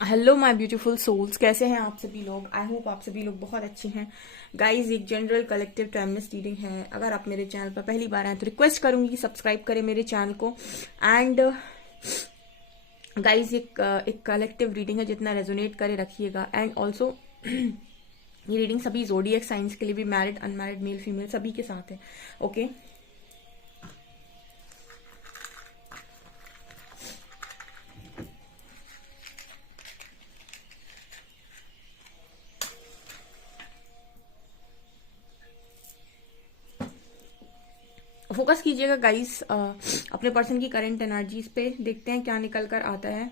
Hello my beautiful souls, कैसे हैं आप सभी लोग। आई होप आप सभी लोग बहुत अच्छे हैं। गाइस, एक जनरल कलेक्टिव टाइमलेस रीडिंग है। अगर आप मेरे चैनल पर पहली बार आए तो रिक्वेस्ट करूंगी कि सब्सक्राइब करें मेरे चैनल को। एंड गाइस, एक कलेक्टिव रीडिंग है, जितना रेजोनेट करे रखिएगा। एंड ऑल्सो ये रीडिंग सभी जोडिएक साइंस के लिए भी, मैरिड अनमैरिड मेल फीमेल सभी के साथ है। ओके, फोकस कीजिएगा गाइस अपने पर्सन की करंट एनर्जीज पे। देखते हैं क्या निकल कर आता है।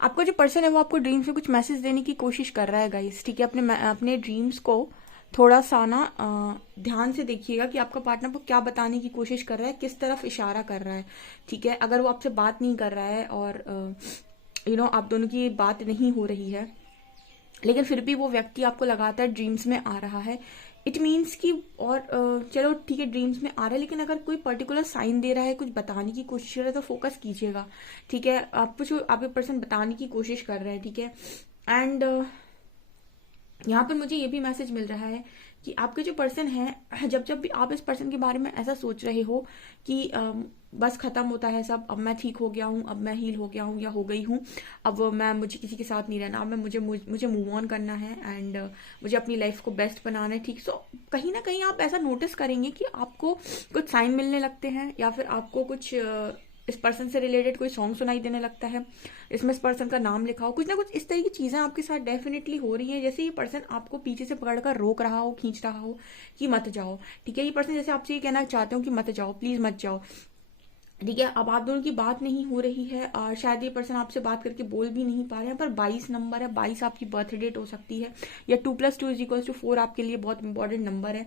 आपका जो पर्सन है वो आपको ड्रीम्स में कुछ मैसेज देने की कोशिश कर रहा है गाइस। ठीक है, अपने अपने ड्रीम्स को थोड़ा सा ना ध्यान से देखिएगा कि आपका पार्टनर को क्या बताने की कोशिश कर रहा है, किस तरफ इशारा कर रहा है। ठीक है, अगर वो आपसे बात नहीं कर रहा है और आप दोनों की बात नहीं हो रही है, लेकिन फिर भी वो व्यक्ति आपको लगातार ड्रीम्स में आ रहा है, इट मीन्स कि और चलो ठीक है, ड्रीम्स में आ रहा है, लेकिन अगर कोई पर्टिकुलर साइन दे रहा है, कुछ बताने की कोशिश कर रहा है, तो फोकस कीजिएगा। ठीक है, आप कुछ आपके पर्सन बताने की कोशिश कर रहे हैं। ठीक है, एंड यहाँ पर मुझे ये भी मैसेज मिल रहा है कि आपके जो पर्सन है, जब जब भी आप इस पर्सन के बारे में ऐसा सोच रहे हो कि बस खत्म होता है सब, अब मैं ठीक हो गया हूँ, अब मैं हील हो गया हूँ या हो गई हूँ, अब मैं मुझे किसी के साथ नहीं रहना, अब मैं मुझे मूव ऑन करना है एंड मुझे अपनी लाइफ को बेस्ट बनाना है। ठीक, सो कहीं ना कहीं आप ऐसा नोटिस करेंगे कि आपको कुछ साइन मिलने लगते हैं, या फिर आपको कुछ इस पर्सन से रिलेटेड कोई सॉन्ग सुनाई देने लगता है, इसमें इस पर्सन का नाम लिखा हो, कुछ ना कुछ इस तरह की चीजें आपके साथ डेफिनेटली हो रही हैं। जैसे ये पर्सन आपको पीछे से पकड़कर रोक रहा हो, खींच रहा हो कि मत जाओ। ठीक है, ये पर्सन जैसे आपसे ये कहना चाहते हो कि मत जाओ, प्लीज मत जाओ। ठीक है, अब आप दोनों की बात नहीं हो रही है और शायद ये पर्सन आपसे बात करके बोल भी नहीं पा रहे हैं, पर 22 नंबर है, 22 आपकी बर्थ डेट हो सकती है, या 2+2=4 आपके लिए बहुत इंपॉर्टेंट नंबर है।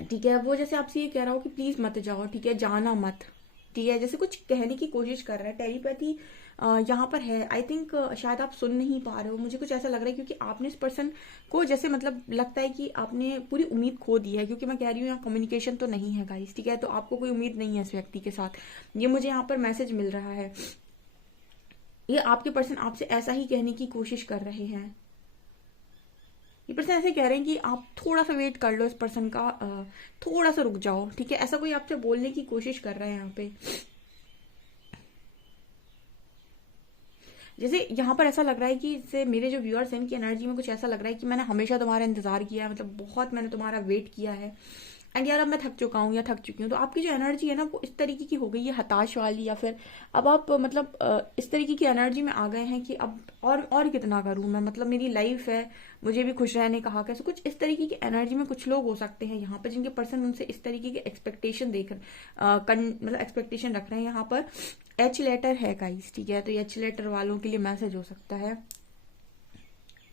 ठीक है, वो जैसे आपसे ये कह रहा हो कि प्लीज मत जाओ, ठीक है, जाना मत। ठीक है, जैसे कुछ कहने की कोशिश कर रहा है, टेलीपैथी यहाँ पर है। आई थिंक शायद आप सुन नहीं पा रहे हो, मुझे कुछ ऐसा लग रहा है, क्योंकि आपने इस पर्सन को जैसे मतलब लगता है कि आपने पूरी उम्मीद खो दी है, क्योंकि मैं कह रही हूँ यहाँ कम्युनिकेशन तो नहीं है गाइस। ठीक है, तो आपको कोई उम्मीद नहीं है इस व्यक्ति के साथ, ये मुझे यहाँ पर मैसेज मिल रहा है। ये आपके पर्सन आपसे ऐसा ही कहने की कोशिश कर रहे हैं। ये पर्सन ऐसे कह रहे हैं कि आप थोड़ा सा वेट कर लो, इस पर्सन का थोड़ा सा रुक जाओ। ठीक है, ऐसा कोई आपसे बोलने की कोशिश कर रहा है यहाँ पे। जैसे यहाँ पर ऐसा लग रहा है कि इससे मेरे जो व्यूअर्स हैं, इनकी एनर्जी में कुछ ऐसा लग रहा है कि मैंने हमेशा तुम्हारा इंतजार किया है, मतलब बहुत मैंने तुम्हारा वेट किया है, एंड यार अब मैं थक चुका हूँ या थक चुकी हूँ। तो आपकी जो एनर्जी है ना, वो इस तरीके की हो गई है, हताश वाली, या फिर अब आप मतलब इस तरीके की एनर्जी में आ गए हैं कि अब और कितना करूँ मैं, मतलब मेरी लाइफ है, मुझे भी खुश रहने का हक है। सो कुछ इस तरीके की एनर्जी में कुछ लोग हो सकते हैं यहाँ पर, जिनके पर्सन उनसे इस तरीके की एक्सपेक्टेशन देख मतलब एक्सपेक्टेशन रख रहे हैं। यहाँ पर एच लेटर है गाइस। ठीक है, तो एच लेटर वालों के लिए मैसेज हो सकता है।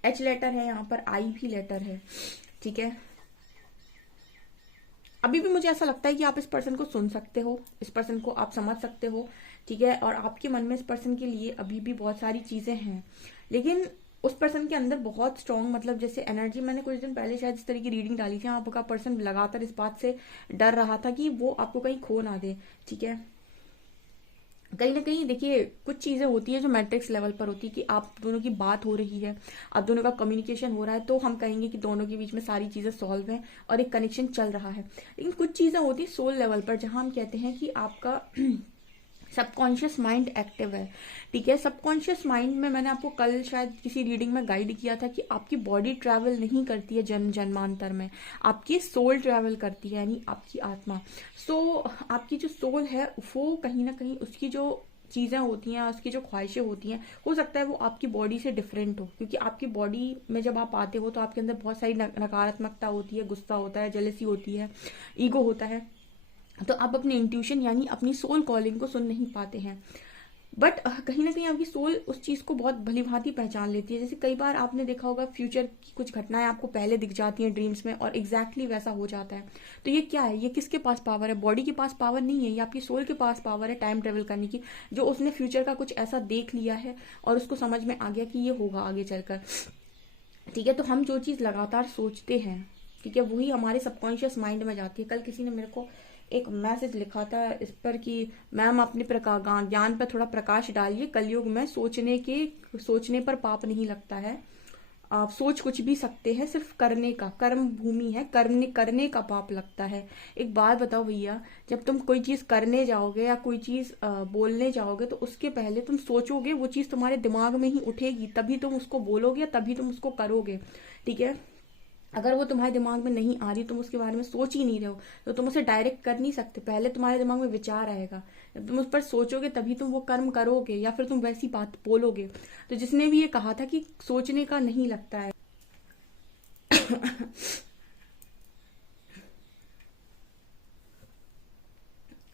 एच लेटर है, यहाँ पर आई भी लेटर है। ठीक है, अभी भी मुझे ऐसा लगता है कि आप इस पर्सन को सुन सकते हो, इस पर्सन को आप समझ सकते हो। ठीक है, और आपके मन में इस पर्सन के लिए अभी भी बहुत सारी चीजें हैं, लेकिन उस पर्सन के अंदर बहुत स्ट्रांग मतलब जैसे एनर्जी, मैंने कुछ दिन पहले शायद इस तरह की रीडिंग डाली थी, आपका पर्सन लगातार इस बात से डर रहा था कि वो आपको कहीं खो ना दे। ठीक है, कहीं ना कहीं देखिए, कुछ चीजें होती है जो मैट्रिक्स लेवल पर होती है कि आप दोनों की बात हो रही है, आप दोनों का कम्युनिकेशन हो रहा है, तो हम कहेंगे कि दोनों के बीच में सारी चीजें सॉल्व है और एक कनेक्शन चल रहा है। लेकिन कुछ चीजें होती है सोल लेवल पर, जहां हम कहते हैं कि आपका सबकॉन्शियस माइंड एक्टिव है। ठीक है, सबकॉन्शियस माइंड में मैंने आपको कल शायद किसी रीडिंग में गाइड किया था कि आपकी बॉडी ट्रैवल नहीं करती है जन्म जन्मांतर में, आपकी सोल ट्रैवल करती है, यानी आपकी आत्मा। सो आपकी जो सोल है वो कहीं ना कहीं उसकी जो चीजें होती हैं, उसकी जो ख्वाहिशें होती हैं, हो सकता है वो आपकी बॉडी से डिफरेंट हो, क्योंकि आपकी बॉडी में जब आप आते हो तो आपके अंदर बहुत सारी नकारात्मकता होती है, गुस्सा होता है, जेलसी होती है, ईगो होता है। तो आप अपनी इंट्यूशन यानी अपनी सोल कॉलिंग को सुन नहीं पाते हैं। बट कहीं ना कहीं आपकी सोल उस चीज को बहुत भली भांति पहचान लेती है। जैसे कई बार आपने देखा होगा फ्यूचर की कुछ घटनाएं आपको पहले दिख जाती हैं ड्रीम्स में, और एग्जैक्टली वैसा हो जाता है। तो ये क्या है, ये किसके पास पावर है? बॉडी के पास पावर नहीं है, ये आपकी सोल के पास पावर है टाइम ट्रेवल करने की, जो उसने फ्यूचर का कुछ ऐसा देख लिया है और उसको समझ में आ गया कि ये होगा आगे चलकर। ठीक है, तो हम जो चीज लगातार सोचते हैं, ठीक है, वही हमारे सबकॉन्शियस माइंड में जाती है। कल किसी ने मेरे को एक मैसेज लिखा था इस पर कि मैम अपने ज्ञान पर थोड़ा प्रकाश डालिए, कलयुग में सोचने पर पाप नहीं लगता है, आप सोच कुछ भी सकते हैं, सिर्फ करने का, कर्म भूमि है, करने का पाप लगता है। एक बात बताओ भैया, जब तुम कोई चीज करने जाओगे या कोई चीज बोलने जाओगे, तो उसके पहले तुम सोचोगे, वो चीज तुम्हारे दिमाग में ही उठेगी, तभी तुम उसको बोलोगे, तभी तुम उसको करोगे। ठीक है, अगर वो तुम्हारे दिमाग में नहीं आ रही, तुम उसके बारे में सोच ही नहीं रहे हो, तो तुम उसे डायरेक्ट कर नहीं सकते। पहले तुम्हारे दिमाग में विचार आएगा, जब तुम उस पर सोचोगे तभी तुम वो कर्म करोगे, या फिर तुम वैसी बात बोलोगे। तो जिसने भी ये कहा था कि सोचने का नहीं लगता है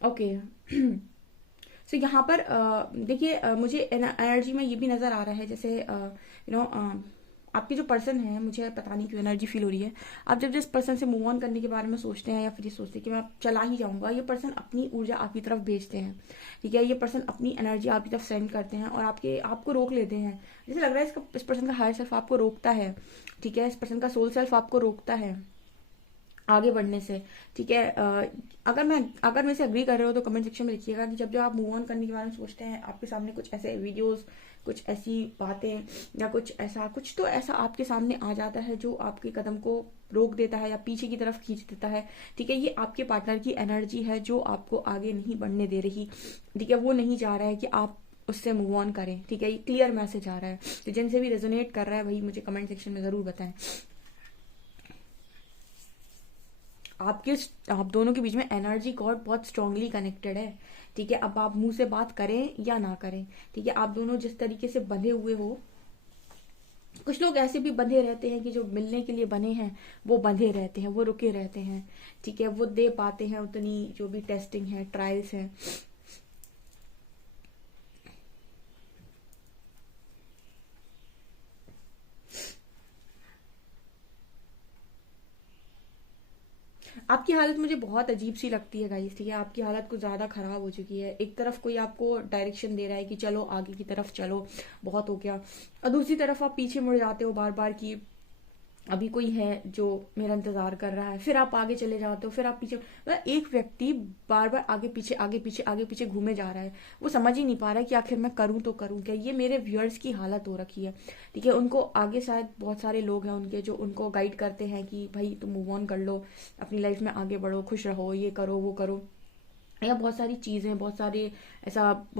ओके सो यहाँ पर देखिए, मुझे एनर्जी में ये भी नजर आ रहा है, जैसे आपके जो पर्सन है, मुझे पता नहीं क्यों एनर्जी फील हो रही है, आप जब जिस पर्सन से मूव ऑन करने के बारे में सोचते हैं या फिर ये सोचते हैं कि मैं चला ही जाऊंगा, ये पर्सन अपनी ऊर्जा आपकी तरफ भेजते हैं। ठीक है, ये पर्सन अपनी एनर्जी आपकी तरफ सेंड करते हैं और आपको रोक लेते हैं। जैसे लग रहा है इस पर्सन का हायर सेल्फ आपको रोकता है। ठीक है, इस पर्सन का सोल सेल्फ आपको रोकता है आगे बढ़ने से। ठीक है, अगर मैं से अग्री कर रहे हो तो कमेंट सेक्शन में लिखिएगा कि जब जब आप मूव ऑन करने के बारे में सोचते हैं, आपके सामने कुछ ऐसे वीडियोस, कुछ ऐसी बातें, या कुछ तो ऐसा आपके सामने आ जाता है जो आपके कदम को रोक देता है या पीछे की तरफ खींच देता है। ठीक है, ये आपके पार्टनर की एनर्जी है जो आपको आगे नहीं बढ़ने दे रही। ठीक है, वो नहीं चाह रहा है कि आप उससे मूव ऑन करें। ठीक है, ये क्लियर मैसेज आ रहा है। तो जिनसे भी रेजोनेट कर रहा है भाई, मुझे कमेंट सेक्शन में जरूर बताएं। आप दोनों के बीच में एनर्जी कॉर्ड बहुत स्ट्रांगली कनेक्टेड है। ठीक है, अब आप मुंह से बात करें या ना करें, ठीक है, आप दोनों जिस तरीके से बंधे हुए हो, कुछ लोग ऐसे भी बंधे रहते हैं कि जो मिलने के लिए बने हैं वो बंधे रहते हैं, वो रुके रहते हैं। ठीक है, वो दे पाते हैं उतनी जो भी टेस्टिंग है, ट्रायल्स हैं। आपकी हालत मुझे बहुत अजीब सी लगती है गाइस। ठीक है, आपकी हालत कुछ ज्यादा खराब हो चुकी है। एक तरफ कोई आपको डायरेक्शन दे रहा है कि चलो आगे की तरफ चलो, बहुत हो गया, और दूसरी तरफ आप पीछे मुड़ जाते हो बार बार कि अभी कोई है जो मेरा इंतजार कर रहा है, फिर आप आगे चले जाते हो, फिर आप पीछे। मतलब एक व्यक्ति बार बार आगे पीछे आगे पीछे आगे पीछे घूमे जा रहा है, वो समझ ही नहीं पा रहा है कि आखिर मैं करूं तो करूं क्या। ये मेरे व्यूअर्स की हालत हो रखी है। ठीक है, उनको आगे शायद बहुत सारे लोग हैं उनके जो उनको गाइड करते हैं कि भाई तुम मूव ऑन कर लो, अपनी लाइफ में आगे बढ़ो, खुश रहो, ये करो वो करो, या बहुत सारी चीजें, बहुत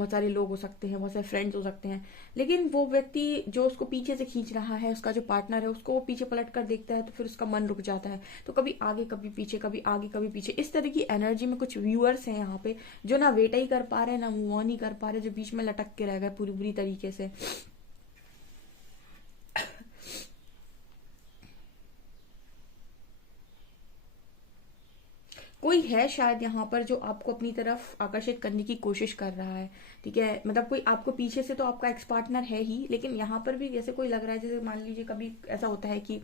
सारे लोग हो सकते हैं, बहुत सारे फ्रेंड्स हो सकते हैं। लेकिन वो व्यक्ति जो उसको पीछे से खींच रहा है, उसका जो पार्टनर है, उसको वो पीछे पलट कर देखता है, तो फिर उसका मन रुक जाता है। तो कभी आगे कभी पीछे, कभी आगे कभी पीछे, इस तरह की एनर्जी में कुछ व्यूअर्स हैं यहाँ पे जो ना वेट ही कर पा रहे, ना मूव ऑन ही कर पा रहे, जो बीच में लटक के रह गए पूरी बुरी तरीके से। कोई है शायद यहाँ पर जो आपको अपनी तरफ आकर्षित करने की कोशिश कर रहा है। ठीक है, मतलब कोई आपको पीछे से, तो आपका एक्स पार्टनर है ही, लेकिन यहाँ पर भी जैसे कोई लग रहा है, जैसे मान लीजिए कभी ऐसा होता है कि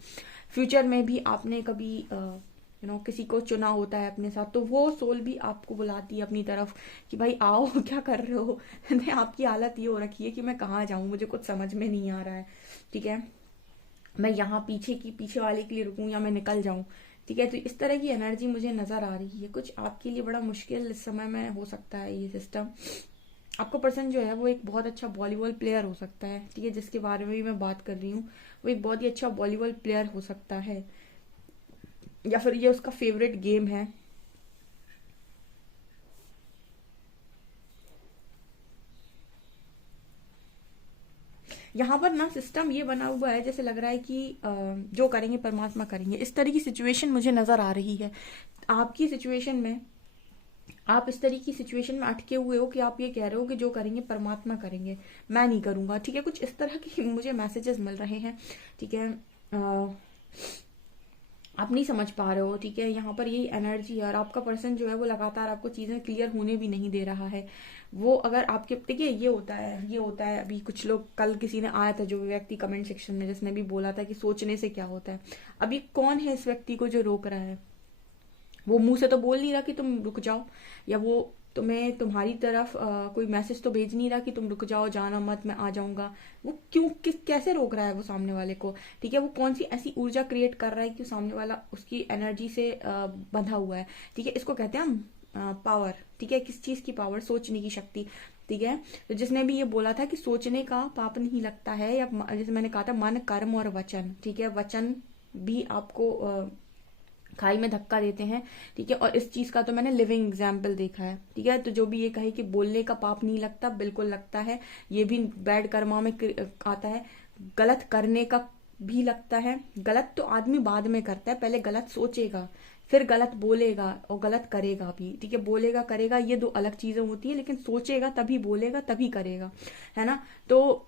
फ्यूचर में भी आपने कभी किसी को चुना होता है अपने साथ, तो वो सोल भी आपको बुलाती है अपनी तरफ कि भाई आओ क्या कर रहे हो आपकी हालत ये हो रखी है कि मैं कहाँ जाऊं, मुझे कुछ समझ में नहीं आ रहा है। ठीक है, मैं यहाँ पीछे वाले के लिए रुकूं या मैं निकल जाऊं। ठीक है, तो इस तरह की एनर्जी मुझे नजर आ रही है। कुछ आपके लिए बड़ा मुश्किल इस समय में हो सकता है ये सिस्टम। आपका पर्सन जो है वो एक बहुत अच्छा वॉलीबॉल प्लेयर हो सकता है। ठीक है, जिसके बारे में भी मैं बात कर रही हूँ, वो एक बहुत ही अच्छा वॉलीबॉल प्लेयर हो सकता है, या फिर ये उसका फेवरेट गेम है। यहाँ पर ना सिस्टम ये बना हुआ है, जैसे लग रहा है कि जो करेंगे परमात्मा करेंगे, इस तरह की सिचुएशन मुझे नजर आ रही है। आपकी सिचुएशन में, आप इस तरह की सिचुएशन में अटके हुए हो कि आप ये कह रहे हो कि जो करेंगे परमात्मा करेंगे, मैं नहीं करूंगा। ठीक है, कुछ इस तरह के मुझे मैसेजेस मिल रहे हैं। ठीक है, आप नहीं समझ पा रहे हो, ठीक है। यहाँ पर यही एनर्जी है, और आपका पर्सन जो है वो लगातार आपको चीजें क्लियर होने भी नहीं दे रहा है। वो अगर आपके, देखिए ये होता है। अभी कुछ लोग, कल किसी ने आया था जो व्यक्ति कमेंट सेक्शन में, जिसने भी बोला था कि सोचने से क्या होता है। अभी कौन है इस व्यक्ति को जो रोक रहा है? वो मुंह से तो बोल नहीं रहा कि तुम रुक जाओ, या वो तुम्हें तुम्हारी तरफ कोई मैसेज तो भेज नहीं रहा कि तुम रुक जाओ, जाना मत, मैं आ जाऊंगा। वो क्यों, कैसे रोक रहा है वो सामने वाले को? ठीक है, वो कौन सी ऐसी ऊर्जा क्रिएट कर रहा है कि सामने वाला उसकी एनर्जी से बंधा हुआ है। ठीक है, इसको कहते हैं हम पावर। ठीक है, किस चीज की पावर? सोचने की शक्ति। ठीक है, तो जिसने भी ये बोला था कि सोचने का पाप नहीं लगता है, या जैसे मैंने कहा था, मन, कर्म और वचन। ठीक है, वचन भी आपको खाई में धक्का देते हैं। ठीक है, और इस चीज का तो मैंने लिविंग एग्जाम्पल देखा है। ठीक है, तो जो भी ये कहे कि बोलने का पाप नहीं लगता, बिल्कुल लगता है। ये भी बैड कर्मा में आता है। गलत करने का भी लगता है। गलत तो आदमी बाद में करता है, पहले गलत सोचेगा, फिर गलत बोलेगा और गलत करेगा भी। ठीक है, बोलेगा करेगा ये दो अलग चीजें होती है, लेकिन सोचेगा तभी बोलेगा तभी करेगा, है ना। तो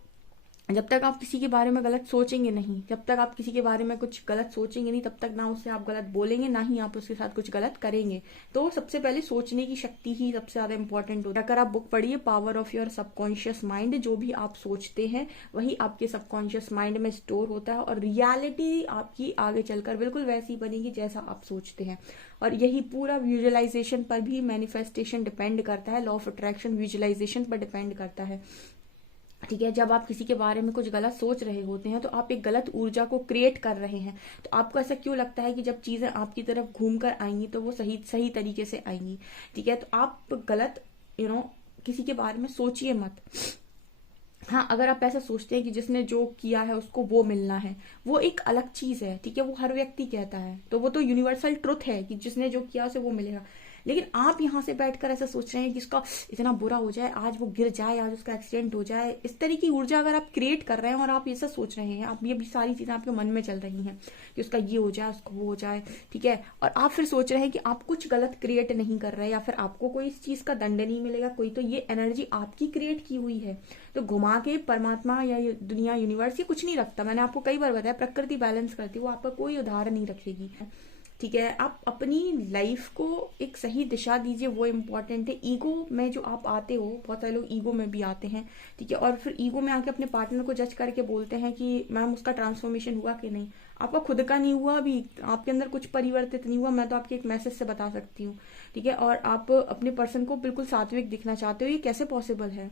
जब तक आप किसी के बारे में गलत सोचेंगे नहीं, जब तक आप किसी के बारे में कुछ गलत सोचेंगे नहीं, तब तक ना उससे आप गलत बोलेंगे, ना ही आप उसके साथ कुछ गलत करेंगे। तो सबसे पहले सोचने की शक्ति ही सबसे ज्यादा इंपॉर्टेंट होता है। अगर आप बुक पढ़िए, power of your subconscious mind, जो भी आप सोचते हैं वही आपके सबकॉन्शियस माइंड में स्टोर होता है, और रियलिटी आपकी आगे चलकर बिल्कुल वैसी बनेगी जैसा आप सोचते हैं। और यही पूरा विजुअलाइजेशन पर भी, मैनिफेस्टेशन डिपेंड करता है, लॉ ऑफ अट्रैक्शन विजुअलाइजेशन पर डिपेंड करता है। ठीक है, जब आप किसी के बारे में कुछ गलत सोच रहे होते हैं तो आप एक गलत ऊर्जा को क्रिएट कर रहे हैं। तो आपको ऐसा क्यों लगता है कि जब चीजें आपकी तरफ घूम कर आएंगी तो वो सही सही तरीके से आएंगी? ठीक है, तो आप गलत किसी के बारे में सोचिए मत। हाँ, अगर आप ऐसा सोचते हैं कि जिसने जो किया है उसको वो मिलना है, वो एक अलग चीज है। ठीक है, वो हर व्यक्ति कहता है, तो वो तो यूनिवर्सल ट्रुथ है कि जिसने जो किया उसे वो मिलेगा। लेकिन आप यहाँ से बैठकर ऐसा सोच रहे हैं कि इसका इतना बुरा हो जाए, आज वो गिर जाए, आज उसका एक्सीडेंट हो जाए, इस तरह की ऊर्जा अगर आप क्रिएट कर रहे हैं और आप ऐसा सोच रहे हैं, आप ये भी सारी चीजें आपके मन में चल रही हैं कि उसका ये हो जाए, उसका वो हो जाए। ठीक है, और आप फिर सोच रहे हैं कि आप कुछ गलत क्रिएट नहीं कर रहे, या फिर आपको कोई इस चीज का दंड नहीं मिलेगा, कोई तो ये एनर्जी आपकी क्रिएट की हुई है। तो घुमा के परमात्मा या ये दुनिया, यूनिवर्स, ये कुछ नहीं रखता। मैंने आपको कई बार बताया, प्रकृति बैलेंस करती है, वो आपका कोई उधार नहीं रखेगी। ठीक है, आप अपनी लाइफ को एक सही दिशा दीजिए, वो इम्पोर्टेंट है। ईगो में जो आप आते हो, बहुत सारे लोग ईगो में भी आते हैं। ठीक है, और फिर ईगो में आके अपने पार्टनर को जज करके बोलते हैं कि मैम उसका ट्रांसफॉर्मेशन हुआ कि नहीं। आपका खुद का नहीं हुआ, अभी आपके अंदर कुछ परिवर्तित नहीं हुआ, मैं तो आपके एक मैसेज से बता सकती हूँ। ठीक है, और आप अपने पर्सन को बिल्कुल सात्विक दिखना चाहते हो, ये कैसे पॉसिबल है?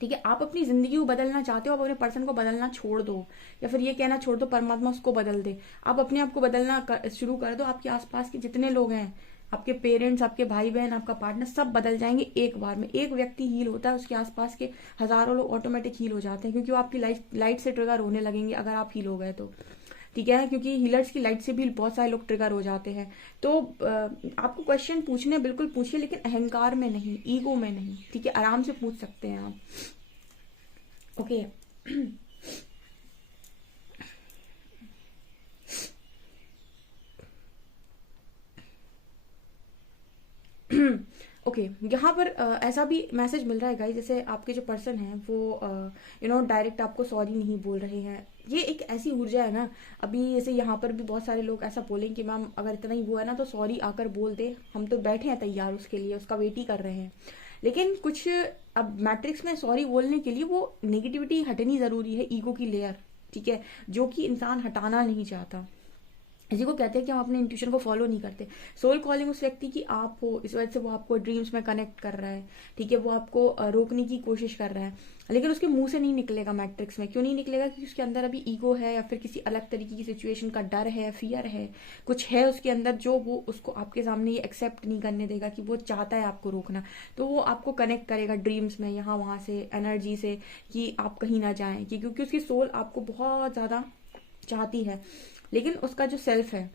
ठीक है, आप अपनी जिंदगी को बदलना चाहते हो, आप अपने पर्सन को बदलना छोड़ दो, या फिर ये कहना छोड़ दो परमात्मा उसको बदल दे। आप अपने आप को बदलना शुरू कर दो। आपके आसपास के जितने लोग हैं, आपके पेरेंट्स, आपके भाई बहन, आपका पार्टनर, सब बदल जाएंगे एक बार में। एक व्यक्ति हील होता है, उसके आसपास के हजारों लोग ऑटोमेटिक हील हो जाते हैं, क्योंकि वो आपकी लाइट से ट्रिगर होने लगेंगे अगर आप हील हो गए तो। ठीक है, क्योंकि हीलर्स की लाइट से भी बहुत सारे लोग ट्रिगर हो जाते हैं। तो आपको क्वेश्चन पूछने बिल्कुल पूछिए, लेकिन अहंकार में नहीं, ईगो में नहीं। ठीक है, आराम से पूछ सकते हैं आप। ओके। ओके, यहाँ पर ऐसा भी मैसेज मिल रहा है गाइस, जैसे आपके जो पर्सन है वो डायरेक्ट आपको सॉरी नहीं बोल रहे हैं। ये एक ऐसी ऊर्जा है ना, अभी जैसे यहाँ पर भी बहुत सारे लोग ऐसा बोलेंगे कि मैम अगर इतना ही वो है ना तो सॉरी आकर बोल दे, हम तो बैठे हैं तैयार उसके लिए, उसका वेट ही कर रहे हैं। लेकिन कुछ, अब मैट्रिक्स में सॉरी बोलने के लिए वो नेगेटिविटी हटनी जरूरी है, ईगो की लेयर। ठीक है, जो कि इंसान हटाना नहीं चाहता। इसी को कहते हैं कि हम अपने इंट्यूशन को फॉलो नहीं करते। सोल कॉलिंग उस व्यक्ति की आप हो, इस वजह से वो आपको ड्रीम्स में कनेक्ट कर रहा है। ठीक है, वो आपको रोकने की कोशिश कर रहा है, लेकिन उसके मुंह से नहीं निकलेगा मैट्रिक्स में। क्यों नहीं निकलेगा? क्योंकि उसके अंदर अभी ईगो है, या फिर किसी अलग तरीके की सिचुएशन का डर है, फियर है, कुछ है उसके अंदर जो वो उसको आपके सामने ये एक्सेप्ट नहीं करने देगा कि वो चाहता है आपको रोकना। तो वो आपको कनेक्ट करेगा ड्रीम्स में, यहाँ वहां से, एनर्जी से, कि आप कहीं ना जाएं, क्योंकि उसकी सोल आपको बहुत ज्यादा चाहती है। लेकिन उसका जो सेल्फ है,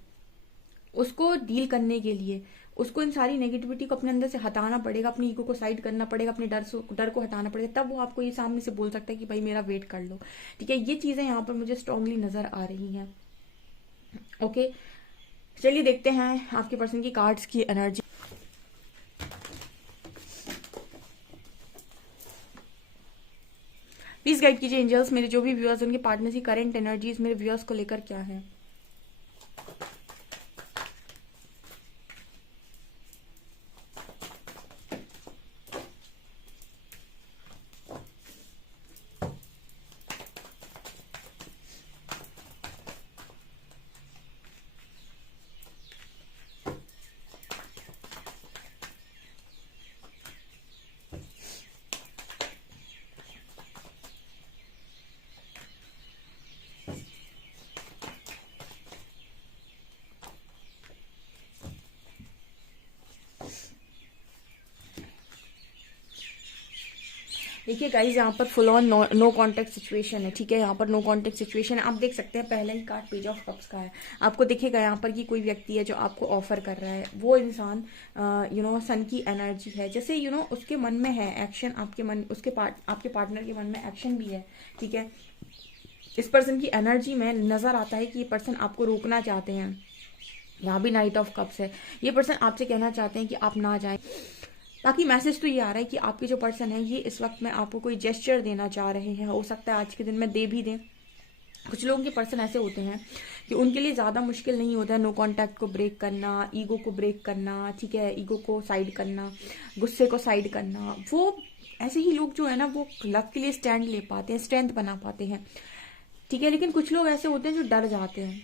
उसको डील करने के लिए उसको इन सारी नेगेटिविटी को अपने अंदर से हटाना पड़ेगा, अपनी ईगो को साइड करना पड़ेगा, अपने डर को हटाना पड़ेगा, तब वो आपको ये सामने से बोल सकता है कि भाई मेरा वेट कर लो। ठीक है, ये चीजें यहाँ पर मुझे स्ट्रांगली नजर आ रही हैं। ओके, चलिए देखते हैं आपके पर्सन की कार्ड्स की एनर्जी। प्लीज गाइड कीजिए एंजल्स, मेरे जो भी व्यूअर्स, उनके पार्टनर्स की करंट एनर्जीज मेरे व्यूअर्स को लेकर क्या है। देखिए गाइज, यहाँ पर full on no contact situation है, ठीक है। यहाँ पर नो कांटेक्ट सिचुएशन है। आप देख सकते हैं पहला ही कार्ड पेज ऑफ कप्स का है। आपको दिखेगा यहाँ पर कि कोई व्यक्ति है जो आपको ऑफर कर रहा है। वो इंसान सन की एनर्जी है, जैसे उसके मन में है एक्शन, आपके मन आपके पार्टनर के मन में एक्शन भी है, ठीक है। इस पर्सन की एनर्जी में नजर आता है कि ये पर्सन आपको रोकना चाहते हैं। यहाँ भी नाइट ऑफ कप्स है। ये पर्सन आपसे कहना चाहते हैं कि आप ना जाएं। बाकी मैसेज तो ये आ रहा है कि आपके जो पर्सन है ये इस वक्त में आपको कोई जेस्चर देना चाह रहे हैं। हो सकता है आज के दिन में दे भी दें। कुछ लोगों के पर्सन ऐसे होते हैं कि उनके लिए ज़्यादा मुश्किल नहीं होता है नो कांटेक्ट को ब्रेक करना, ईगो को ब्रेक करना, ठीक है, ईगो को साइड करना, गुस्से को साइड करना। वो ऐसे ही लोग जो है ना वो लव के लिए स्टैंड ले पाते हैं, स्ट्रेंथ बना पाते हैं, ठीक है। लेकिन कुछ लोग ऐसे होते हैं जो डर जाते हैं,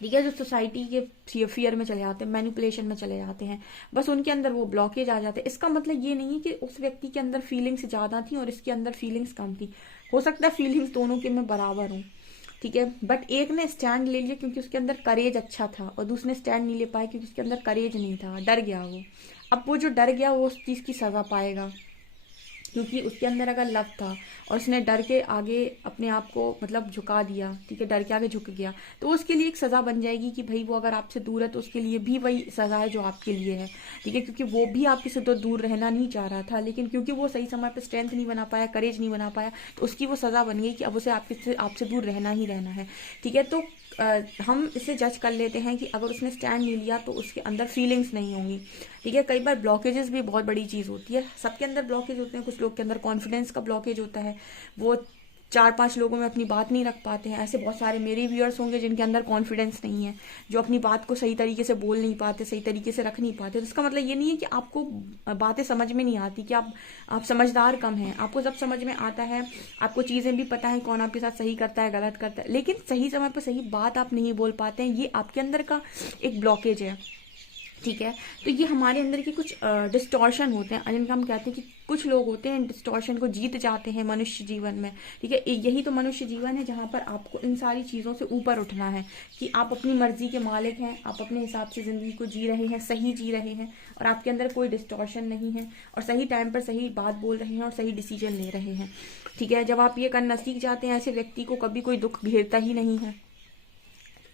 ठीक है, जो सोसाइटी के फियर में चले जाते हैं, मैनिपुलेशन में चले जाते हैं। बस उनके अंदर वो ब्लॉकेज आ जाते हैं। इसका मतलब ये नहीं है कि उस व्यक्ति के अंदर फीलिंग्स ज्यादा थी और इसके अंदर फीलिंग्स कम थी। हो सकता है फीलिंग्स दोनों के में बराबर हूँ, ठीक है। बट एक ने स्टैंड ले लिया क्योंकि उसके अंदर करेज अच्छा था, और दूसरे ने स्टैंड नहीं ले पाया क्योंकि उसके अंदर करेज नहीं था, डर गया वो। अब वो जो डर गया वो उस चीज की सजा पाएगा, क्योंकि उसके अंदर अगर लव था और उसने डर के आगे अपने आप को मतलब झुका दिया, ठीक है, डर के आगे झुक गया, तो उसके लिए एक सजा बन जाएगी कि भाई वो अगर आपसे दूर है तो उसके लिए भी वही सजा है जो आपके लिए है, ठीक है। क्योंकि वो भी आपके से तो दूर रहना नहीं चाह रहा था, लेकिन क्योंकि वो सही समय पर स्ट्रेंथ नहीं बना पाया, करेज नहीं बना पाया, तो उसकी वो सजा बन गई कि अब उसे आपसे दूर रहना ही रहना है, ठीक है। तो हम इसे जज कर लेते हैं कि अगर उसने स्टैंड नहीं लिया तो उसके अंदर फीलिंग्स नहीं होंगी, ठीक है। कई बार ब्लॉकेजेस भी बहुत बड़ी चीज होती है। सबके अंदर ब्लॉकेज होते हैं। कुछ लोग के अंदर कॉन्फिडेंस का ब्लॉकेज होता है, वो 4-5 लोगों में अपनी बात नहीं रख पाते हैं। ऐसे बहुत सारे मेरे व्यूअर्स होंगे जिनके अंदर कॉन्फिडेंस नहीं है, जो अपनी बात को सही तरीके से बोल नहीं पाते, सही तरीके से रख नहीं पाते। तो इसका मतलब ये नहीं है कि आपको बातें समझ में नहीं आती, कि आप समझदार कम हैं। आपको सब समझ में आता है, आपको चीजें भी पता है कौन आपके साथ सही करता है, गलत करता है, लेकिन सही समय पर सही बात आप नहीं बोल पाते हैं। ये आपके अंदर का एक ब्लॉकेज है, ठीक है। तो ये हमारे अंदर के कुछ डिस्टॉर्शन होते हैं, जिनका हम कहते हैं कि कुछ लोग होते हैं डिस्टॉर्शन को जीत जाते हैं मनुष्य जीवन में, ठीक है। यही तो मनुष्य जीवन है जहां पर आपको इन सारी चीजों से ऊपर उठना है, कि आप अपनी मर्जी के मालिक हैं, आप अपने हिसाब से जिंदगी को जी रहे हैं, सही जी रहे हैं, और आपके अंदर कोई डिस्टॉर्शन नहीं है, और सही टाइम पर सही बात बोल रहे हैं और सही डिसीजन ले रहे हैं, ठीक है। जब आप ये करना सीख जाते हैं, ऐसे व्यक्ति को कभी कोई दुख घेरता ही नहीं है,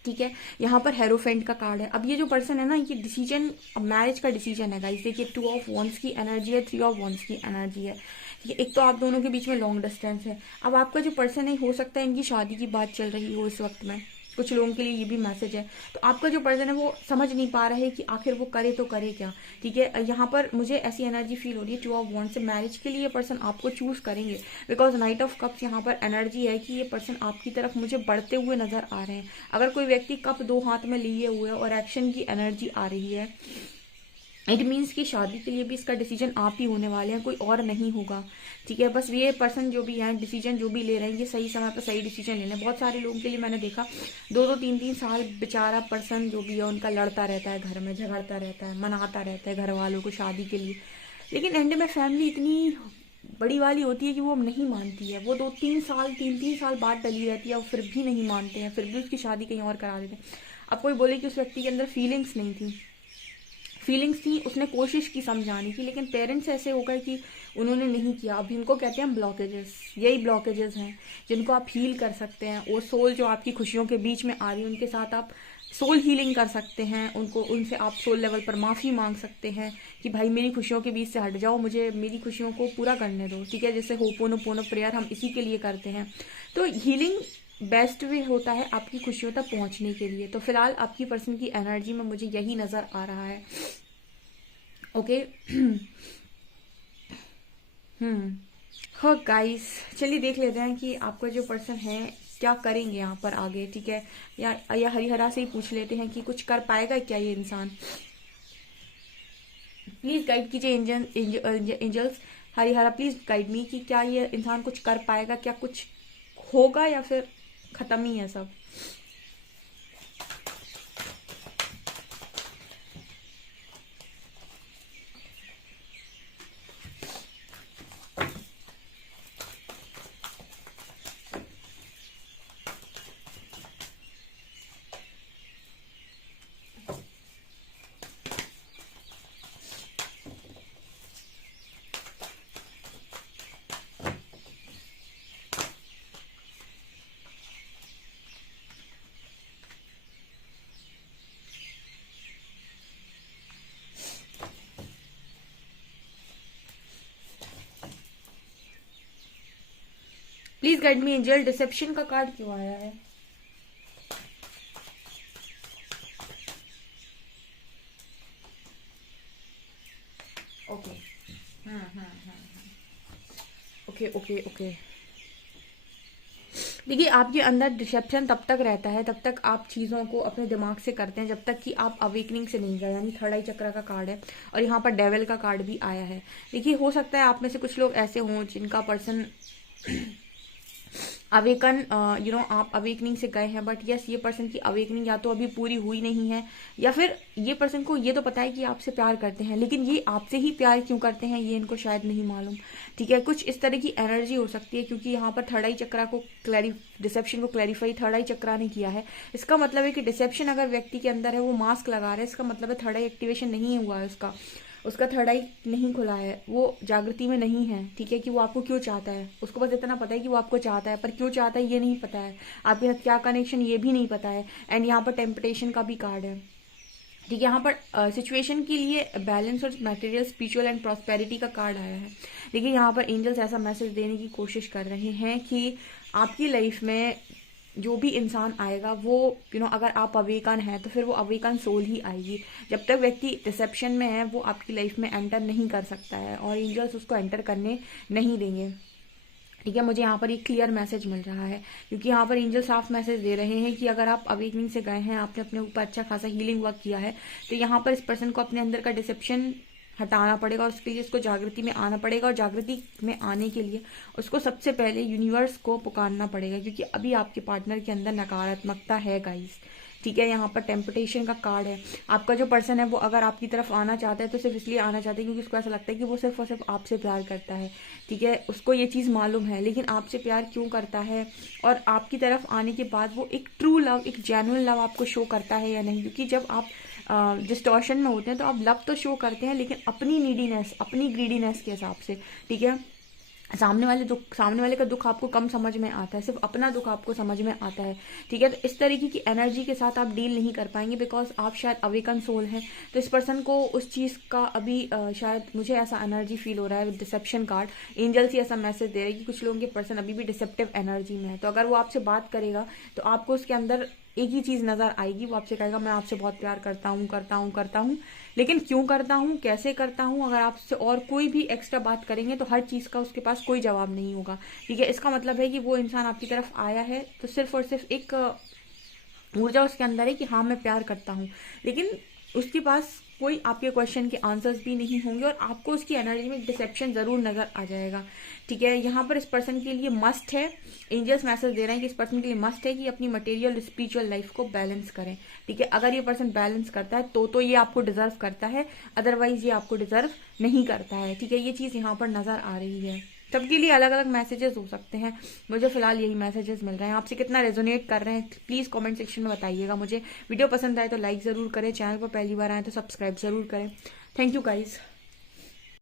ठीक है। यहाँ पर हेरोफेंट का कार्ड है। अब ये जो पर्सन है ना, ये डिसीजन, मैरिज का डिसीजन है गाइस। देखिए 2 ऑफ वॉन्ड्स की एनर्जी है, 3 ऑफ वॉन्ड्स की एनर्जी है, ठीक है। एक तो आप दोनों के बीच में लॉन्ग डिस्टेंस है। अब आपका जो पर्सन है, हो सकता है इनकी शादी की बात चल रही हो इस वक्त में। कुछ लोगों के लिए ये भी मैसेज है। तो आपका जो पर्सन है वो समझ नहीं पा रहा है कि आखिर वो करे तो करे क्या, ठीक है। यहाँ पर मुझे ऐसी एनर्जी फील हो रही है 2 ऑफ वॉन्ड्स से मैरिज के लिए पर्सन आपको चूज करेंगे, बिकॉज नाइट ऑफ कप्स यहाँ पर एनर्जी है कि ये पर्सन आपकी तरफ मुझे बढ़ते हुए नजर आ रहे हैं। अगर कोई व्यक्ति कप 2 हाथ में लिए हुए है और एक्शन की एनर्जी आ रही है, इट मीन्स कि शादी के लिए भी इसका डिसीजन आप ही होने वाले हैं, कोई और नहीं होगा, ठीक है। बस ये पर्सन जो भी है, डिसीजन जो भी ले रहे हैं, ये सही समय पर सही डिसीजन ले रहे हैं। बहुत सारे लोगों के लिए मैंने देखा 2-2 3-3 साल बेचारा पर्सन जो भी है उनका लड़ता रहता है, घर में झगड़ता रहता है, मनाता रहता है घर वालों को शादी के लिए, लेकिन एंड में फैमिली इतनी बड़ी वाली होती है कि वो नहीं मानती है। वो 2-3 साल 3-3 साल बाद डली रहती है और फिर भी नहीं मानते हैं, फिर भी उसकी शादी कहीं और करा देते हैं। अब कोई बोले कि उस व्यक्ति के अंदर फीलिंग्स नहीं थी, फीलिंग्स थी, उसने कोशिश की समझाने की, लेकिन पेरेंट्स ऐसे हो गए कि उन्होंने नहीं किया। अभी उनको कहते हैं हम ब्लॉकेजेस। यही ब्लॉकेजेस हैं जिनको आप हील कर सकते हैं। वो सोल जो आपकी खुशियों के बीच में आ रही है, उनके साथ आप सोल हीलिंग कर सकते हैं। उनसे आप सोल लेवल पर माफी मांग सकते हैं कि भाई मेरी खुशियों के बीच से हट जाओ, मुझे मेरी खुशियों को पूरा करने दो, ठीक है। जैसे होपोनोपोनो प्रेयर हम इसी के लिए करते हैं। तो हीलिंग बेस्ट वे होता है आपकी खुशियों तक पहुंचने के लिए। तो फिलहाल आपकी पर्सन की एनर्जी में मुझे यही नजर आ रहा है, ओके। हाँ गाइस, चलिए देख लेते हैं कि आपका जो पर्सन है क्या करेंगे यहाँ पर आगे, ठीक है। या हरिहरा से ही पूछ लेते हैं कि कुछ कर पाएगा क्या ये इंसान। प्लीज गाइड कीजिए angels, Harihara please guide me कि क्या ये इंसान कुछ कर पाएगा, क्या कुछ होगा, या फिर खत्म ही है सब। Please guide me angel, deception का कार्ड क्यों आया है? Okay okay okay okay. देखिए, आपके अंदर डिसेप्शन तब तक रहता है, तब तक आप चीज़ों को अपने दिमाग से करते हैं, जब तक कि आप अवेकनिंग से नहीं गए, यानी थर्ड आई चक्र का कार्ड है और यहाँ पर डेविल का कार्ड भी आया है। देखिए, हो सकता है आप में से कुछ लोग ऐसे हों जिनका पर्सन अवेकन आप अवेकनिंग से गए हैं, बट यस, ये पर्सन की अवेकनिंग या तो अभी पूरी हुई नहीं है, या फिर ये पर्सन को ये तो पता है कि आपसे प्यार करते हैं, लेकिन ये आपसे ही प्यार क्यों करते हैं ये इनको शायद नहीं मालूम। ठीक है, कुछ इस तरह की एनर्जी हो सकती है, क्योंकि यहाँ पर थर्ड आई चक्रा को डिसेप्शन को क्लैरिफाई थर्ड आई चक्रा ने किया है। इसका मतलब है कि डिसेप्शन अगर व्यक्ति के अंदर है, वो मास्क लगा रहा है, इसका मतलब है थर्ड आई एक्टिवेशन नहीं हुआ है, उसका थर्ड आई नहीं खुला है, वो जागृति में नहीं है। ठीक है, कि वो आपको क्यों चाहता है, उसको बस इतना पता है कि वो आपको चाहता है, पर क्यों चाहता है ये नहीं पता है, आपके साथ क्या कनेक्शन ये भी नहीं पता है। एंड यहाँ पर टेम्पटेशन का भी कार्ड है। ठीक है, यहाँ पर सिचुएशन के लिए बैलेंस और मटेरियल, स्पिरिचुअल एंड प्रॉस्पेरिटी का कार्ड आया है। देखिए, यहाँ पर एंजल्स ऐसा मैसेज देने की कोशिश कर रहे हैं कि आपकी लाइफ में जो भी इंसान आएगा वो अगर आप अवेकन है तो फिर वो अवेकन सोल ही आएगी। जब तक व्यक्ति डिसेप्शन में है वो आपकी लाइफ में एंटर नहीं कर सकता है और एंजल्स उसको एंटर करने नहीं देंगे। ठीक है, मुझे यहाँ पर एक क्लियर मैसेज मिल रहा है, क्योंकि यहाँ पर एंजल साफ मैसेज दे रहे हैं कि अगर आप अवेकनिंग से गए हैं, आपने अपने ऊपर अच्छा खासा हीलिंग वर्क किया है, तो यहाँ पर इस पर्सन को अपने अंदर का डिसेप्शन हटाना पड़ेगा और उसके लिए उसको जागृति में आना पड़ेगा। और जागृति में आने के लिए उसको सबसे पहले यूनिवर्स को पुकारना पड़ेगा, क्योंकि अभी आपके पार्टनर के अंदर नकारात्मकता है गाइस। ठीक है, यहाँ पर टेम्पटेशन का कार्ड है। आपका जो पर्सन है वो अगर आपकी तरफ आना चाहता है तो सिर्फ इसलिए आना चाहता है क्योंकि उसको ऐसा लगता है कि वो सिर्फ और सिर्फ आपसे प्यार करता है। ठीक है, उसको ये चीज़ मालूम है, लेकिन आपसे प्यार क्यों करता है और आपकी तरफ आने के बाद वो एक ट्रू लव, एक जेन्युइन लव आपको शो करता है या नहीं। क्योंकि जब आप डिस्टॉर्शन में होते हैं तो आप लव तो शो करते हैं, लेकिन अपनी नीडीनेस, अपनी ग्रीडीनेस के हिसाब से। ठीक है, सामने वाले का दुख आपको कम समझ में आता है, सिर्फ अपना दुख आपको समझ में आता है। ठीक है, तो इस तरीके की एनर्जी के साथ आप डील नहीं कर पाएंगे, बिकॉज आप शायद अवेकन सोल हैं। तो इस पर्सन को उस चीज़ का अभी शायद, मुझे ऐसा एनर्जी फील हो रहा है विद डिसेप्शन कार्ड। एंजल ही ऐसा मैसेज दे रहे हैं कि कुछ लोगों के पर्सन अभी भी डिसेप्टिव एनर्जी में है। तो अगर वो आपसे बात करेगा तो आपको उसके अंदर एक ही चीज़ नज़र आएगी, वो आपसे कहेगा मैं आपसे बहुत प्यार करता हूँ, लेकिन क्यों करता हूँ, कैसे करता हूँ, अगर आपसे और कोई भी एक्स्ट्रा बात करेंगे तो हर चीज़ का उसके पास कोई जवाब नहीं होगा। ठीक है, इसका मतलब है कि वो इंसान आपकी तरफ आया है तो सिर्फ और सिर्फ एक ऊर्जा उसके अंदर है कि हाँ मैं प्यार करता हूँ, लेकिन उसके पास कोई आपके क्वेश्चन के आंसर्स भी नहीं होंगे और आपको उसकी एनर्जी में डिसेप्शन जरूर नजर आ जाएगा। ठीक है, यहाँ पर इस पर्सन के लिए मस्ट है, एंजल्स मैसेज दे रहे हैं कि इस पर्सन के लिए मस्ट है कि अपनी मटेरियल स्पिरिचुअल लाइफ को बैलेंस करें। ठीक है, अगर ये पर्सन बैलेंस करता है तो ये आपको डिजर्व करता है, अदरवाइज ये आपको डिजर्व नहीं करता है। ठीक है, ये चीज़ यहाँ पर नजर आ रही है। सबके लिए अलग अलग मैसेजेस हो सकते हैं, मुझे फिलहाल यही मैसेजेस मिल रहे हैं। आपसे कितना रेजोनेट कर रहे हैं प्लीज़ कमेंट सेक्शन में बताइएगा मुझे। वीडियो पसंद आए तो लाइक ज़रूर करें, चैनल पर पहली बार आए तो सब्सक्राइब ज़रूर करें। Thank you guys.